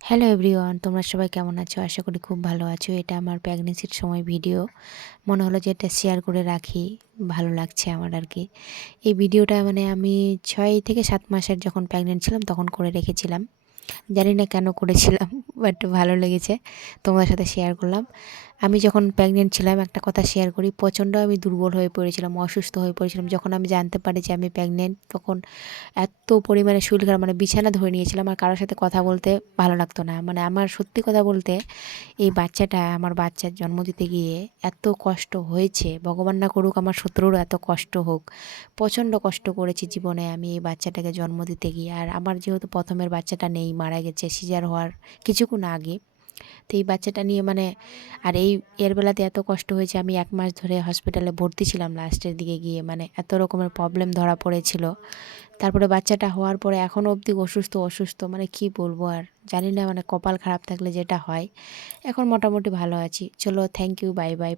Hello everyone, তোমরা সবাই কেমন আছো? আশা করি খুব ভালো আছো। এটা আমার প্রেগনেন্সির সময় ভিডিও। মনে হলো যে এটা শেয়ার করে রাখি, ভালো লাগছে আমার আর কি। এই ভিডিওটা মানে আমি ৬ থেকে ৭ মাসের যখন প্রেগনেন্ট ছিলাম তখন করে রেখেছিলাম। জানি না কেন করেছিলাম বাট ভালো লেগেছে, তোমাদের সাথে শেয়ার করলাম। আমি যখন প্রেগনেন্ট ছিলাম একটা কথা শেয়ার করি, প্রচণ্ড আমি দুর্বল হয়ে পড়েছিলাম, অসুস্থ হয়ে পড়েছিলাম। যখন আমি জানতে পারি যে আমি প্রেগনেন্ট তখন এত পরিমাণে শরীর খারাপ, মানে বিছানা ধরে নিয়েছিলাম। আর কারোর সাথে কথা বলতে ভালো লাগতো না। মানে আমার সত্যি কথা বলতে এই বাচ্চাটা, আমার বাচ্চার জন্ম দিতে গিয়ে এত কষ্ট হয়েছে, ভগবান না করুক আমার শত্রুরও এত কষ্ট হোক। প্রচণ্ড কষ্ট করেছি জীবনে আমি এই বাচ্চাটাকে জন্ম দিতে গিয়ে। আর আমার যেহেতু প্রথমের বাচ্চাটা নেই, মারা গেছে সিজার হওয়ার কিছুক্ষণ আগে। তো এই বাচ্চাটা নিয়ে মানে আর এর বেলাতে এত কষ্ট হয়েছে। আমি ১ মাস ধরে হসপিটালে ভর্তি ছিলাম লাস্টের দিকে গিয়ে, মানে এত রকমের প্রবলেম ধরা পড়েছিল। তারপরে বাচ্চাটা হওয়ার পরে এখনও অবধি অসুস্থ মানে কি বলবো আর জানি না, মানে কপাল খারাপ থাকলে যেটা হয়। এখন মোটামুটি ভালো আছি। চলো, থ্যাংক ইউ, বাই বাই।